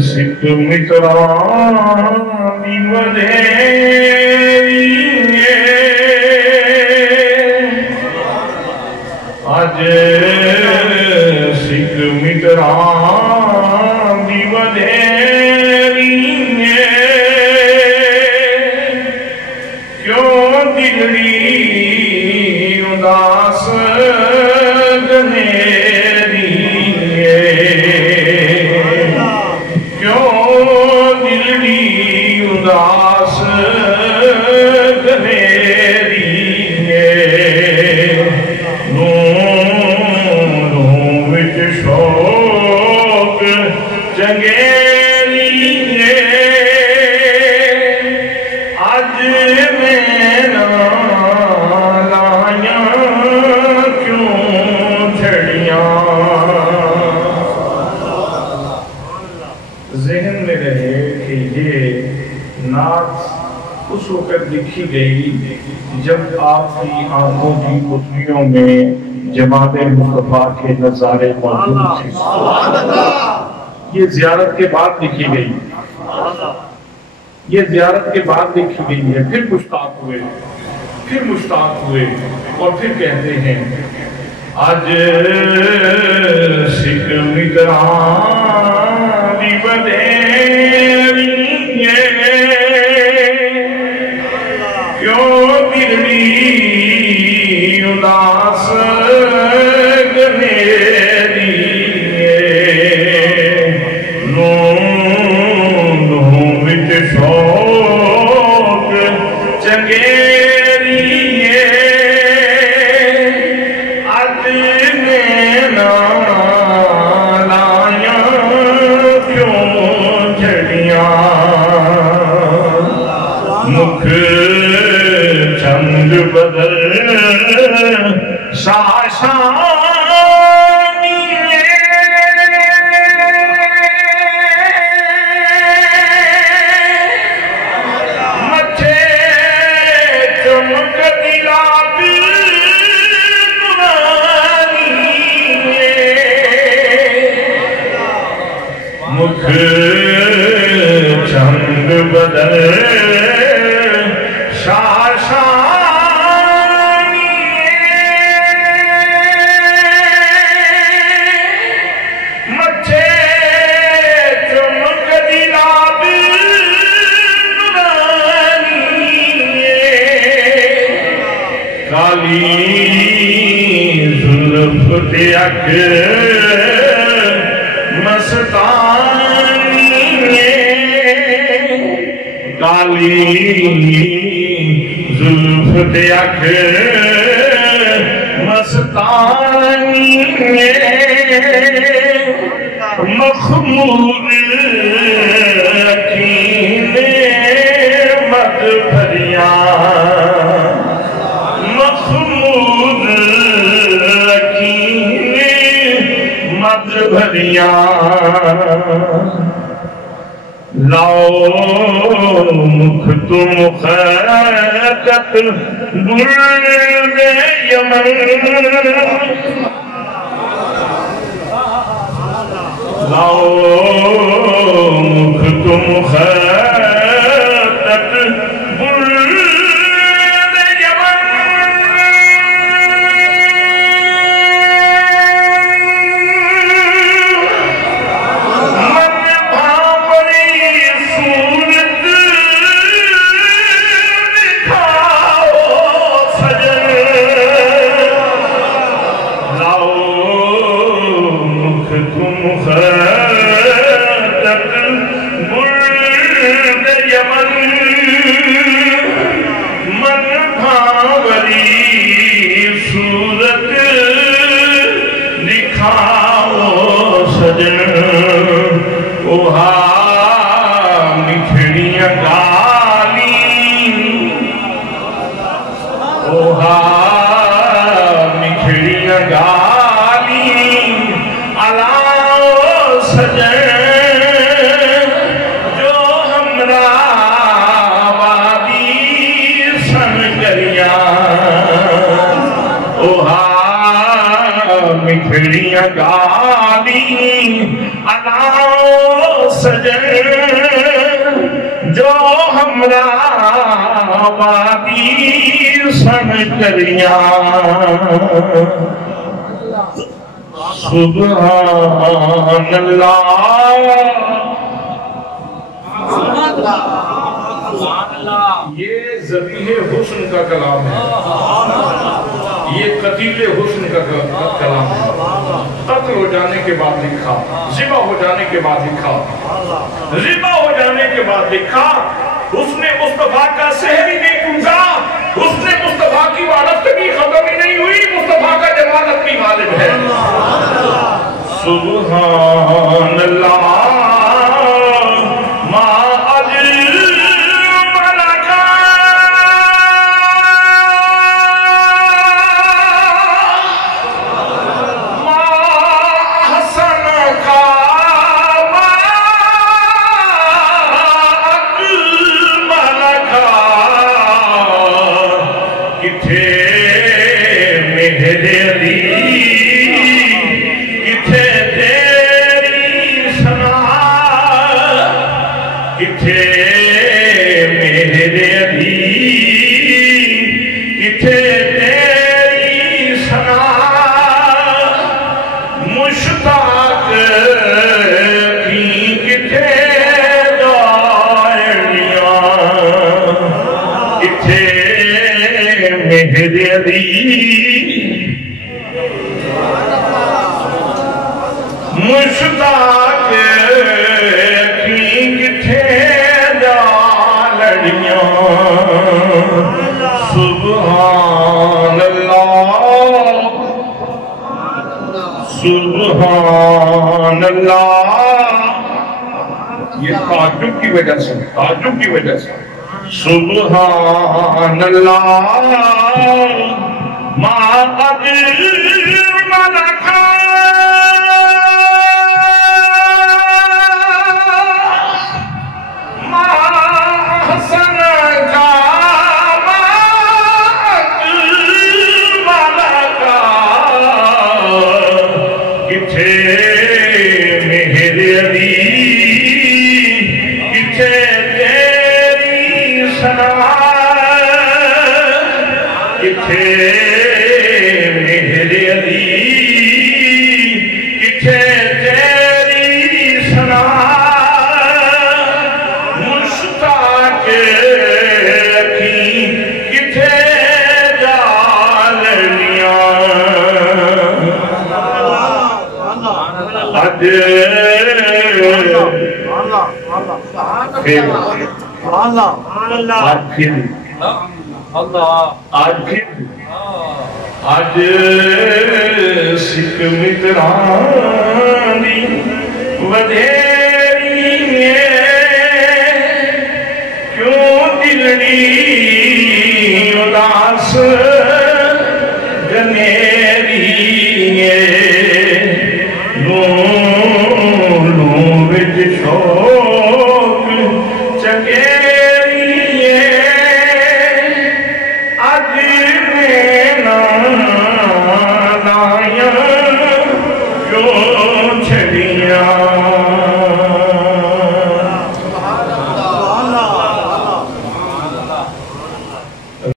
सिख मित्रानी वधेरी अज सिख मित्रानी वधेरी क्यों दिलड़ी उदास उदास गनेरी नूं विच शौक चंगेरी अज मैं लाया क्यों छड़ियां ज़हन में रहे कि ये नात उस वक़्त लिखी गई जब आपकी आंखों की पुतलियों में जमात मुस्तफा के नज़ारे मौजूद थे। ये ज़ियारत के बाद लिखी गई, ये ज़ियारत के बाद लिखी गई है। फिर मुश्ताक हुए और फिर कहते हैं आज सिख मित्रानी वधेरी क्यों दिलड़ी उदास गनेरी नूं विच शौक चंगेरी अज मैं लाया क्यों झड़ियां मुख चंद बदल शाशानी मथे चमक दिलात मुख चंद बदल काली जुल्फ ते अख मस्तानी काली जुल्फ ते अख मस्तानी मखमूर अखीने मद भरिया मद भरिया लाओ मुख तुम खैरत बुलंदे यमन लाओ मुख तुम खैरत मिठड़ियां गाली अलाओ सजन जो हमरा वादी सन गरिया मिठड़ियां गाली अला सजन जो हमरा वादी सन करिया सुभान अल्लाह। ये ज़बीहे हुस्न का कलाम है, ये कतीले हुस्न का कलाम है। कत्ल हो जाने के बाद लिखा, ज़िबा हो जाने के बाद लिखा, ज़िबा हो जाने के बाद लिखा, उसने मुस्तफा का सहरी नहीं टूटा, उसने मुस्तफा की वारसगी खत्म ही नहीं हुई, मुस्तफा का जमाल अपनी गालिब है। सुभान अल्लाह मा मुश्ताक किथे जा लड़ियां। सुभान अल्लाह सुभान अल्लाह। ये ताज्जुब की वजह से, ताज्जुब की वजह से सुभान अल्लाह मा अजमलका मा हसनका मा अजमलका। किथे मेरे अली किथे किथे मेरे अली किथे तेरी सना। मुश्ताक की किथे जालियां। अज आज सिख मित्रानी वधेरी क्यों दिलड़ी उदास गने